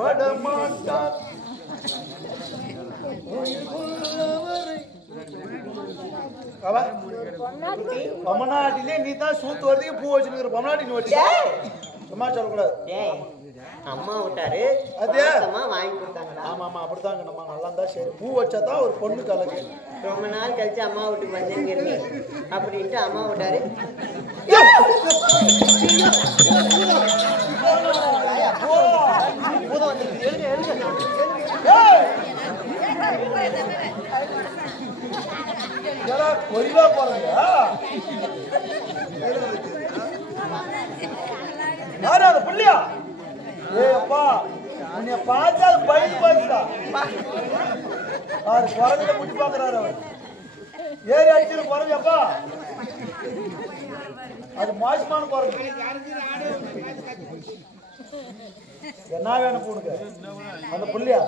படமாட்டான் பொம்மநாட்டிலே நீ தான் சூத்து வரதுக்கு பூ வச்சுருக்கிற பொம்மநாட்டி நீ வச்சு சும்மா சொல்லக்கூடாது அம்மா விட்டாரு அதே வாங்கி கொடுத்தாங்களா? ஆமா ஆமா அப்படித்தாங்க நம்ம நல்லா இருந்தா சரி பூ வச்சாதான் ஒரு பொண்ணு கலக்கு ரொம்ப நாள் கழிச்சு அம்மா வீட்டுக்கு வந்திருக்கீங்க அப்படின்ட்டு அம்மா விட்டாரு. கொரிலா போறீங்க யாரு அது புள்ளியா? ஏ அப்பா உன்னை பார்த்தா பயந்து போயிடுதா? குறைஞ்ச முடி பாக்குறாரு அவர் ஏறி அடிச்சு குறைஞ்சப்பா அது மாசமான குறைஞ்சு என்ன வேணும் போனுங்க அந்த புள்ளியா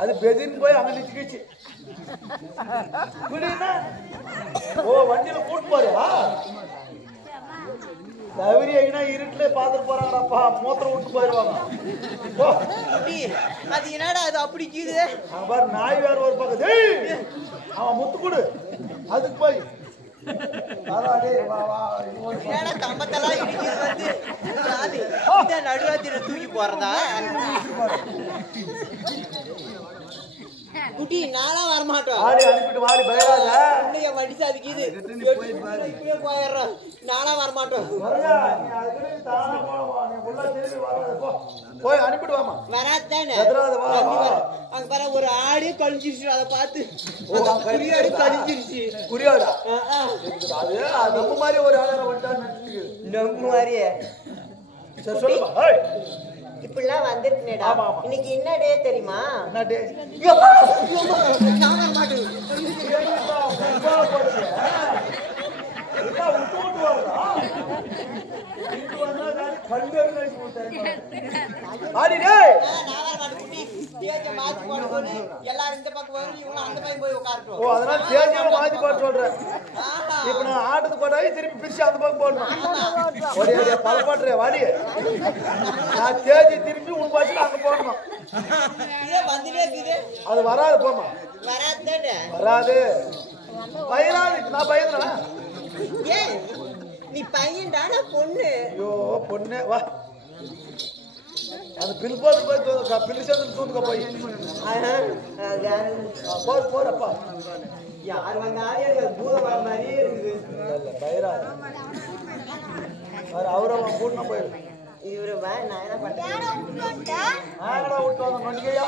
அது பெதின்னு போய் அங்க நிச்சுக்கிச்சு. ஓ வண்டியில கூட்டு போறியா? தவறி எங்கன்னா இருட்டுல பாத்துட்டு போறாங்கடாப்பா மூத்திரம் விட்டு போயிருவாங்க. அது என்னடா அது அப்படி கீது பாரு நாய் வேற ஒரு பக்கத்து அவன் முத்து கொடு அதுக்கு போய் கம்பத்தெல்லாம் இடிக்கிறது வந்து நடுராத்திரி தூக்கி போறதா? குட்டி நானா வரமாட்டோம். ஆடி அனுப்பிட்டு வாடி பயராத உன்னைய வண்டி சாதிக்குது போயிடுறோம். நானா வரமாட்டோம். போய் அனுப்பிட்டு வாமா. வராதானே அங்க பாரு ஒரு ஆடு கழிஞ்சிருச்சு. அதை பார்த்து குறியாடு கழிஞ்சிருச்சு. குறியாடா அது நம்ம மாதிரி ஒரு ஆளை வந்துட்டான்னு நம்ம மாதிரியே சரி சொல்லுமா. இப்படிலாம் வந்துருக்குனேடா. இன்னைக்கு என்ன டே தெரியுமா? என்ன டே? எல்லாரும் இந்த பக்கம் வரும், இவங்க அந்த பக்கம் போய் உட்காரட்டும். ஓ அதனால தேஜாவை மாத்தி பாட்டு சொல்றேன். இப்ப நான் ஆட்டத்துக்கு போட்டாவே திருப்பி பிரிச்சு அந்த பக்கம் போடணும். ஒரே பல பாட்டுறேன் வாடி. நான் தேஜி திருப்பி உன் பாட்டுல அங்க போடணும். அது வராது போமா. வராது பயராது. நான் பயந்துறேன். நீ பையன் தானே பொண்ணு? ஐயோ பொண்ணு வா அது பில்போது போய் பிலிசேந்து தூந்துக்க போய் போறப்பா யார் வந்தாலும் பூதம் வர மாதிரியே இருக்குது. பயராது அவரை கூட்டினா போயிரு. இவரு நான் என்ன பண்றேன் விட்டு வந்த நொண்டிக்கையா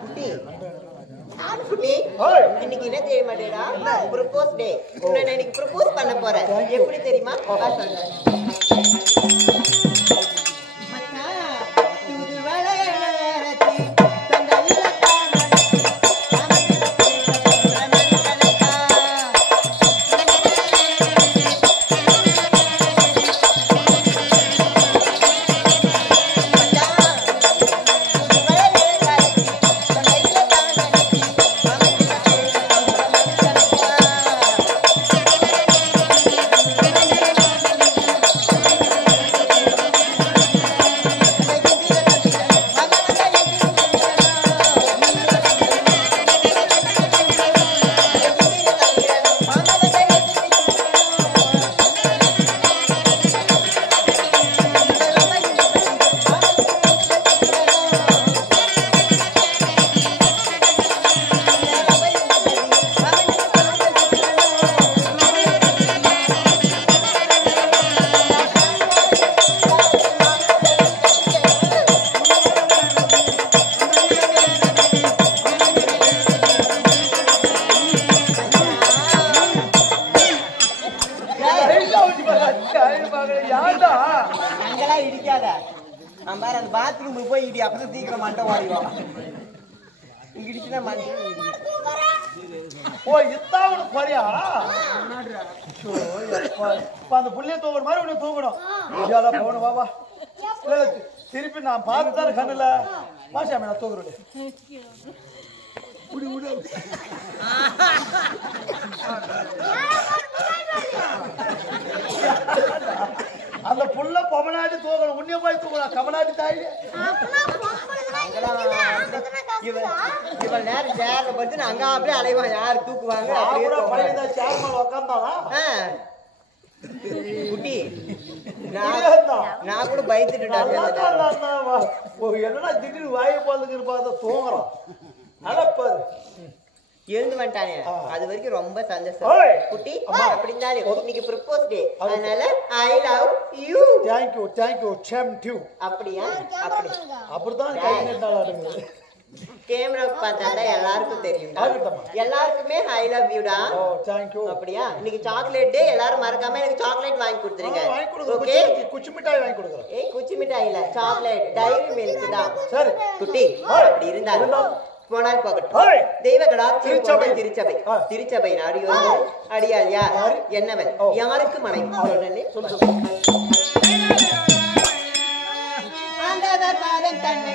குட்டி குட்டி இன்னைக்கு என்ன தெரிய மாட்டேடா? ப்ரொபோஸ் டே. நான் இன்னைக்கு ப்ரொபோஸ் பண்ண போறேன். எப்படி தெரியுமா? இடிக்காத பாரு அந்த பாத்ரூம் போய் இடி. அப்பதான் சீக்கிரம் மண்டை வாடிடும். இங்க இடிச்சுதான் மண்டை. ஓ இத்தாவனு குறையா அந்த புள்ளிய தூக்குற மாதிரி உன்னை தூக்கணும். போகணும் வா வா திருப்பி நான் பார்த்துதான கண்ணுல மாசாமி நான் தூக்குறேன். அந்த புள்ள பொமநாட்டி தூக்கணும். உன்னைய போய் தூக்கணும். கமநாட்டி தாய் இவன் நேரம் சேர்ல படுத்து அங்க அப்படியே அலைவான் யாரு தூக்குவாங்க அப்படியே சேர்மன் உட்காந்தானா குட்டி நான் கூட பயந்துட்டேன் என்னடா திடீர்னு வாயை பாலுக்கு பார்த்தா தூங்குறான் அடப்பாரு எழுந்து வந்துட்டானே அது வரைக்கும் ரொம்ப சந்தோஷம் குட்டி அப்படி இருந்தாலும் இன்னைக்கு ப்ரப்போஸ் டே அதனால I love you thank you same to you அப்படியா அப்படி அப்படிதான் கை நீட்டால கேமரா பார்த்தா எல்லாருக்கும் தெரியும் எல்லாருக்குமே ஐ லவ் யூ டா தேங்க் யூ அப்படியா இன்னைக்கு சாக்லேட் டே எல்லாரும் மறக்காம எனக்கு சாக்லேட் வாங்கி கொடுத்துருங்க ஓகே குச்சி மிட்டாய் வாங்கி கொடுக்குறேன் ஏய் குச்சி மிட்டாய் இல்ல சாக்லேட் டைரி மில்க் தான் சரி குட்டி அப்படி இருந்தாலும் போனால் போகட்டும் தெய்வ கடாட்சியம் திருச்சபை நாடி வந்து அடியாள் யார் என்னவன் யாருக்கு மனைவி தன்னை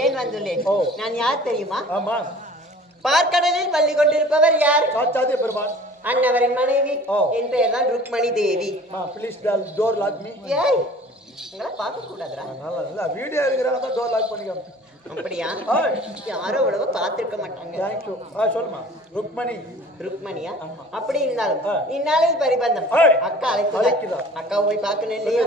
ஏன் வந்துள்ளேன் நான் யார் தெரியுமா பார்க்கடலில் பள்ளி கொண்டிருப்பவர் யார் அன்னவரின் மனைவி என் பெயர் தான் ருக்மணி தேவி டோர் லாக் மீ ஏய் உங்களை பார்க்க கூடாதுடா வீடியோ எடுக்கிறாங்க டோர் லாக் பண்ணிக்க அப்படியா யாரோ அவ்வளவா பார்த்திருக்க மாட்டாங்க தேங்க்யூ சொல்லுமா ருக்மணியா அப்படி இருந்தாலும் இந்நாளில் பரிபந்தம் அக்கா அழைக்கிறார் அக்கா போய் பார்க்கணும் இல்லையா